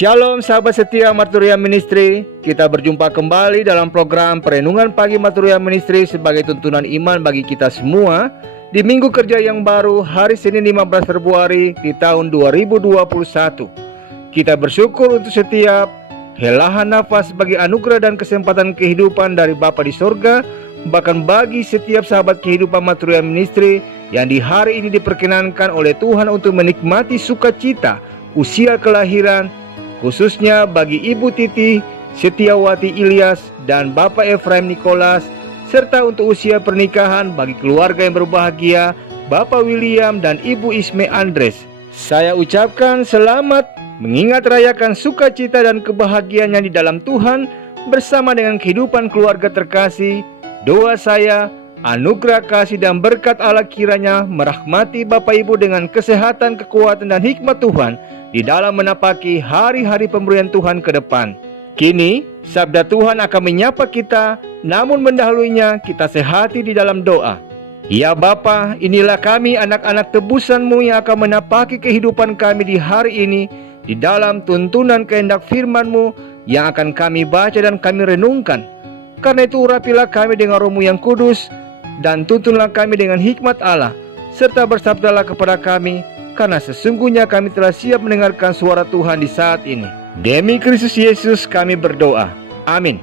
Shalom sahabat setia Marturia Ministry. Kita berjumpa kembali dalam program Perenungan Pagi Marturia Ministry sebagai tuntunan iman bagi kita semua di minggu kerja yang baru hari Senin 15 Februari di tahun 2021. Kita bersyukur untuk setiap helahan nafas sebagai anugerah dan kesempatan kehidupan dari Bapa di sorga, bahkan bagi setiap sahabat kehidupan Marturia Ministry yang di hari ini diperkenankan oleh Tuhan untuk menikmati sukacita usia kelahiran, khususnya bagi Ibu Titi Setiawati Ilyas dan Bapak Efraim Nikolas, serta untuk usia pernikahan bagi keluarga yang berbahagia Bapak William dan Ibu Isme Andres. Saya ucapkan selamat mengingat rayakan sukacita dan kebahagiaannya di dalam Tuhan bersama dengan kehidupan keluarga terkasih. Doa saya, anugerah kasih dan berkat Allah kiranya merahmati Bapak Ibu dengan kesehatan, kekuatan dan hikmat Tuhan di dalam menapaki hari-hari pemberian Tuhan ke depan. Kini, sabda Tuhan akan menyapa kita, namun mendahulunya kita sehati di dalam doa. Ya Bapa, inilah kami anak-anak tebusan-Mu yang akan menapaki kehidupan kami di hari ini, di dalam tuntunan kehendak firman-Mu yang akan kami baca dan kami renungkan. Karena itu urapilah kami dengan Roh-Mu yang kudus, dan tuntunlah kami dengan hikmat Allah, serta bersabdalah kepada kami, karena sesungguhnya kami telah siap mendengarkan suara Tuhan di saat ini. Demi Kristus Yesus kami berdoa. Amin.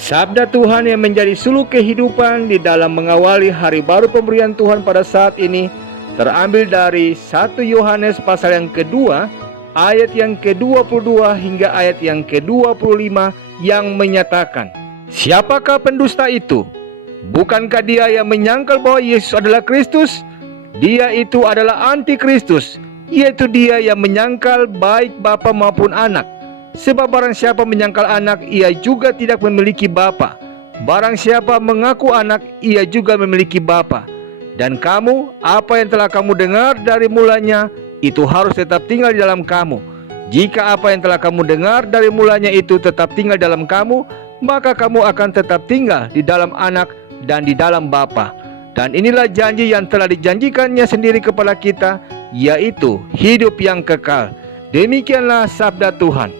Sabda Tuhan yang menjadi suluk kehidupan di dalam mengawali hari baru pemberian Tuhan pada saat ini terambil dari 1 Yohanes pasal yang kedua, ayat yang ke-22 hingga ayat yang ke-25 yang menyatakan, "Siapakah pendusta itu? Bukankah dia yang menyangkal bahwa Yesus adalah Kristus? Dia itu adalah antikristus, yaitu dia yang menyangkal baik bapa maupun anak. Sebab barang siapa menyangkal anak, ia juga tidak memiliki bapa. Barang siapa mengaku anak, ia juga memiliki bapa. Dan kamu, apa yang telah kamu dengar dari mulanya, itu harus tetap tinggal di dalam kamu. Jika apa yang telah kamu dengar dari mulanya itu tetap tinggal dalam kamu, maka kamu akan tetap tinggal di dalam anak dan di dalam bapa. Dan inilah janji yang telah dijanjikannya sendiri kepada kita, yaitu hidup yang kekal." Demikianlah sabda Tuhan.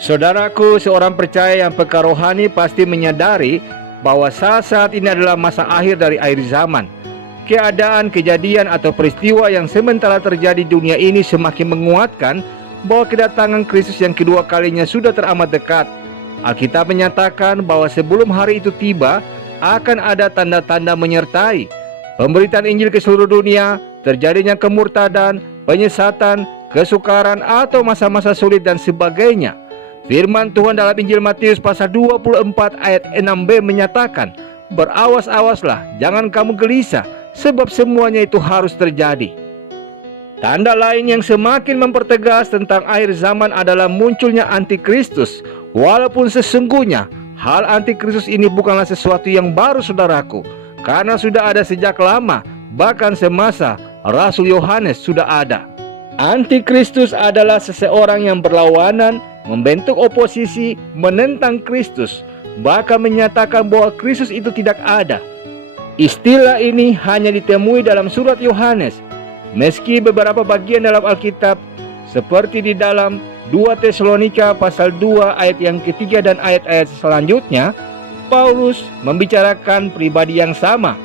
Saudaraku, seorang percaya yang peka rohani pasti menyadari bahwa saat ini adalah masa akhir dari akhir zaman. Keadaan, kejadian atau peristiwa yang sementara terjadi di dunia ini semakin menguatkan bahwa kedatangan Kristus yang kedua kalinya sudah teramat dekat. Alkitab menyatakan bahwa sebelum hari itu tiba, akan ada tanda-tanda menyertai pemberitaan Injil ke seluruh dunia, terjadinya kemurtadan, penyesatan, kesukaran atau masa-masa sulit dan sebagainya. Firman Tuhan dalam Injil Matius pasal 24 ayat 6b menyatakan, "Berawas-awaslah, jangan kamu gelisah, sebab semuanya itu harus terjadi." Tanda lain yang semakin mempertegas tentang akhir zaman adalah munculnya antikristus. Walaupun sesungguhnya hal antikristus ini bukanlah sesuatu yang baru, saudaraku, karena sudah ada sejak lama, bahkan semasa Rasul Yohanes sudah ada. Antikristus adalah seseorang yang berlawanan, membentuk oposisi, menentang Kristus, bahkan menyatakan bahwa Kristus itu tidak ada. Istilah ini hanya ditemui dalam surat Yohanes, meski beberapa bagian dalam Alkitab, seperti di dalam 2 Tesalonika pasal 2 ayat yang ketiga dan ayat-ayat selanjutnya, Paulus membicarakan pribadi yang sama.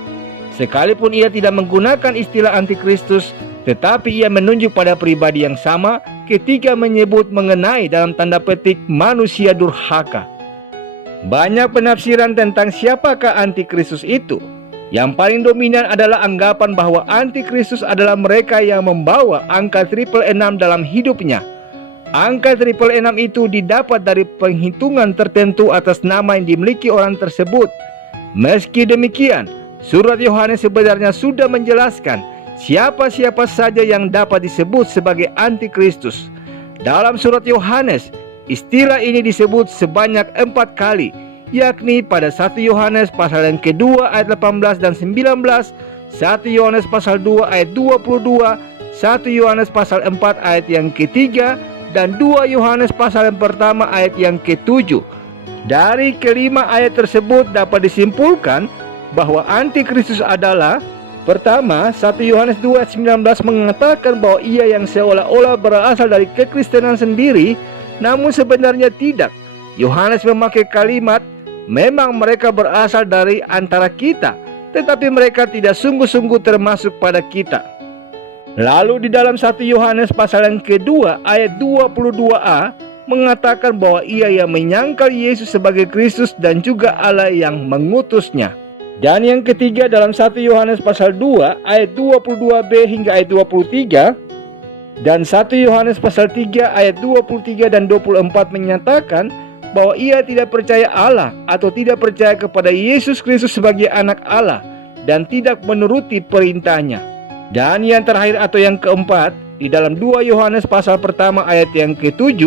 Sekalipun ia tidak menggunakan istilah antikristus, tetapi ia menunjuk pada pribadi yang sama ketika menyebut mengenai dalam tanda petik manusia durhaka. Banyak penafsiran tentang siapakah antikristus itu. Yang paling dominan adalah anggapan bahwa antikristus adalah mereka yang membawa angka 666 dalam hidupnya. Angka 666 itu didapat dari penghitungan tertentu atas nama yang dimiliki orang tersebut. Meski demikian, surat Yohanes sebenarnya sudah menjelaskan siapa-siapa saja yang dapat disebut sebagai antikristus. Dalam surat Yohanes, istilah ini disebut sebanyak 4 kali, yakni pada 1 Yohanes pasal yang kedua ayat 18 dan 19, 1 Yohanes pasal 2 ayat 22, 1 Yohanes pasal 4 ayat yang ketiga, dan 2 Yohanes pasal yang pertama ayat yang ke-7. Dari kelima ayat tersebut dapat disimpulkan bahwa antikristus adalah, pertama, 1 Yohanes 2:19 mengatakan bahwa ia yang seolah-olah berasal dari kekristenan sendiri, Namun sebenarnya tidak. Yohanes memakai kalimat, memang mereka berasal dari antara kita, tetapi mereka tidak sungguh-sungguh termasuk pada kita. Lalu di dalam 1 Yohanes pasal yang kedua ayat 22a mengatakan bahwa ia yang menyangkal Yesus sebagai Kristus dan juga Allah yang mengutusnya. Dan yang ketiga dalam 1 Yohanes pasal 2 ayat 22b hingga ayat 23 dan 1 Yohanes pasal 3 ayat 23 dan 24 menyatakan bahwa ia tidak percaya Allah atau tidak percaya kepada Yesus Kristus sebagai anak Allah dan tidak menuruti perintahnya. Dan yang terakhir atau yang keempat di dalam 2 Yohanes pasal pertama ayat yang ke-7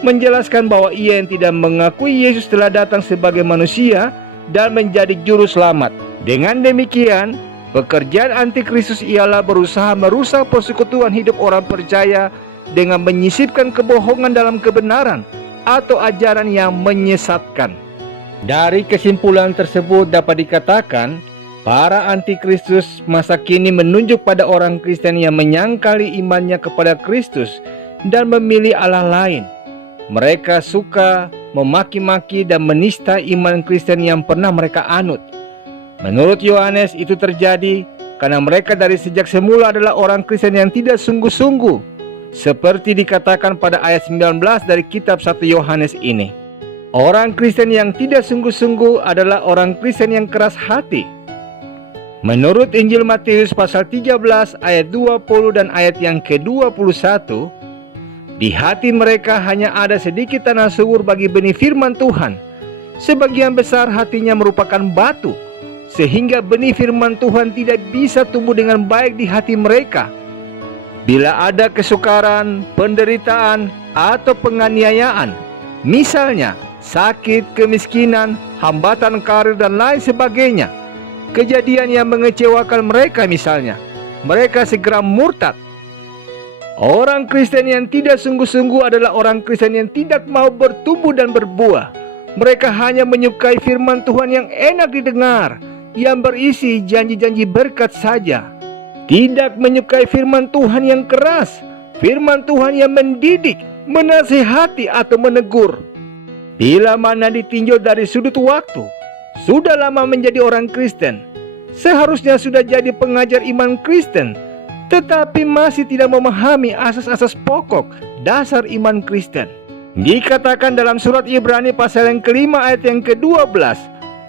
menjelaskan bahwa ia yang tidak mengakui Yesus telah datang sebagai manusia dan menjadi juru selamat. Dengan demikian, pekerjaan antikristus ialah berusaha merusak persekutuan hidup orang percaya dengan menyisipkan kebohongan dalam kebenaran atau ajaran yang menyesatkan. Dari kesimpulan tersebut dapat dikatakan, para antikristus masa kini menunjuk pada orang Kristen yang menyangkali imannya kepada Kristus dan memilih Allah lain. Mereka suka memaki-maki dan menista iman Kristen yang pernah mereka anut. Menurut Yohanes itu terjadi karena mereka dari sejak semula adalah orang Kristen yang tidak sungguh-sungguh, seperti dikatakan pada ayat 19 dari kitab 1 Yohanes ini. Orang Kristen yang tidak sungguh-sungguh adalah orang Kristen yang keras hati. Menurut Injil Matius pasal 13 ayat 20 dan ayat yang ke-21, di hati mereka hanya ada sedikit tanah subur bagi benih firman Tuhan. Sebagian besar hatinya merupakan batu, sehingga benih firman Tuhan tidak bisa tumbuh dengan baik di hati mereka. Bila ada kesukaran, penderitaan, atau penganiayaan, misalnya sakit, kemiskinan, hambatan karir, dan lain sebagainya, kejadian yang mengecewakan mereka misalnya, mereka segera murtad. Orang Kristen yang tidak sungguh-sungguh adalah orang Kristen yang tidak mau bertumbuh dan berbuah. Mereka hanya menyukai firman Tuhan yang enak didengar, yang berisi janji-janji berkat saja. Tidak menyukai firman Tuhan yang keras, firman Tuhan yang mendidik, menasihati atau menegur. Bila mana ditinjau dari sudut waktu, sudah lama menjadi orang Kristen, seharusnya sudah jadi pengajar iman Kristen, tetapi masih tidak memahami asas-asas pokok dasar iman Kristen. Dikatakan dalam surat Ibrani pasal yang kelima ayat yang ke-12,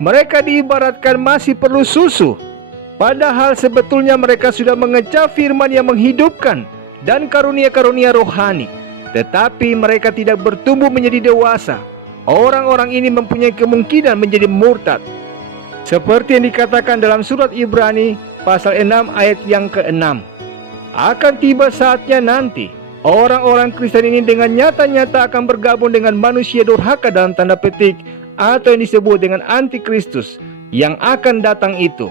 mereka diibaratkan masih perlu susu, padahal sebetulnya mereka sudah mengecap firman yang menghidupkan dan karunia-karunia rohani, tetapi mereka tidak bertumbuh menjadi dewasa. Orang-orang ini mempunyai kemungkinan menjadi murtad, seperti yang dikatakan dalam surat Ibrani pasal 6 ayat yang ke-6. Akan tiba saatnya nanti orang-orang Kristen ini dengan nyata-nyata akan bergabung dengan manusia durhaka dalam tanda petik, atau yang disebut dengan antikristus yang akan datang itu.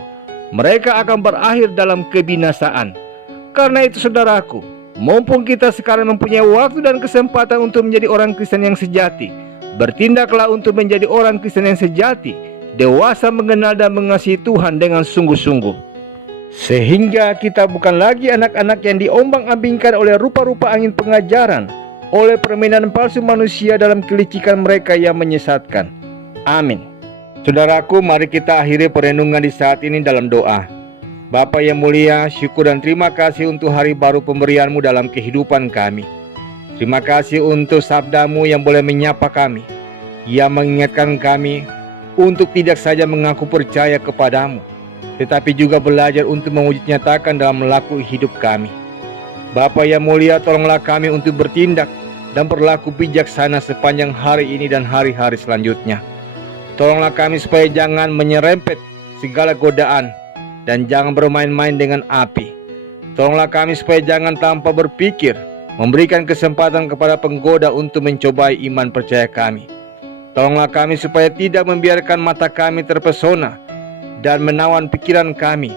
Mereka akan berakhir dalam kebinasaan. Karena itu saudaraku, mumpung kita sekarang mempunyai waktu dan kesempatan untuk menjadi orang Kristen yang sejati, bertindaklah untuk menjadi orang Kristen yang sejati, dewasa mengenal dan mengasihi Tuhan dengan sungguh-sungguh. Sehingga kita bukan lagi anak-anak yang diombang-ambingkan oleh rupa-rupa angin pengajaran, oleh permainan palsu manusia dalam kelicikan mereka yang menyesatkan. Amin. Saudaraku, mari kita akhiri perenungan di saat ini dalam doa. Bapa yang mulia, syukur dan terima kasih untuk hari baru pemberian-Mu dalam kehidupan kami. Terima kasih untuk sabda-Mu yang boleh menyapa kami, yang mengingatkan kami untuk tidak saja mengaku percaya kepadamu, tetapi juga belajar untuk mewujud nyatakan dalam melakui hidup kami. Bapa yang mulia, tolonglah kami untuk bertindak dan berlaku bijaksana sepanjang hari ini dan hari-hari selanjutnya. Tolonglah kami supaya jangan menyerempet segala godaan dan jangan bermain-main dengan api. Tolonglah kami supaya jangan tanpa berpikir memberikan kesempatan kepada penggoda untuk mencobai iman percaya kami. Tolonglah kami supaya tidak membiarkan mata kami terpesona dan menawan pikiran kami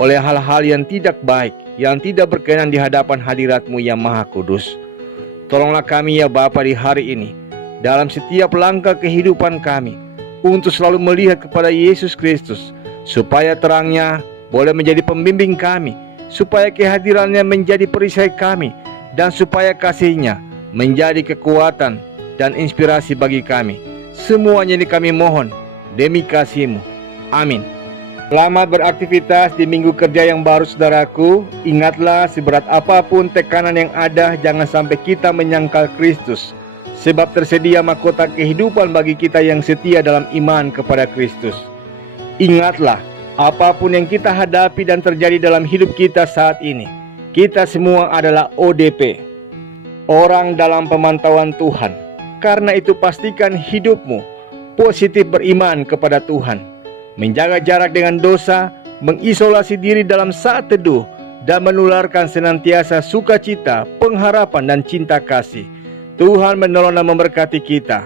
oleh hal-hal yang tidak baik, yang tidak berkenan di hadapan hadirat-Mu yang Maha Kudus. Tolonglah kami ya Bapa di hari ini, dalam setiap langkah kehidupan kami, untuk selalu melihat kepada Yesus Kristus, supaya terangnya boleh menjadi pembimbing kami, supaya kehadirannya menjadi perisai kami, dan supaya kasihnya menjadi kekuatan dan inspirasi bagi kami. Semuanya ini kami mohon demi kasih-Mu. Amin. Selamat beraktivitas di minggu kerja yang baru saudaraku. Ingatlah, seberat apapun tekanan yang ada, jangan sampai kita menyangkal Kristus. Sebab tersedia mahkota kehidupan bagi kita yang setia dalam iman kepada Kristus. Ingatlah, apapun yang kita hadapi dan terjadi dalam hidup kita saat ini, kita semua adalah ODP, orang dalam pemantauan Tuhan. Karena itu pastikan hidupmu positif beriman kepada Tuhan, menjaga jarak dengan dosa, mengisolasi diri dalam saat teduh, dan menularkan senantiasa sukacita, pengharapan, dan cinta kasih. Tuhan menolong dan memberkati kita.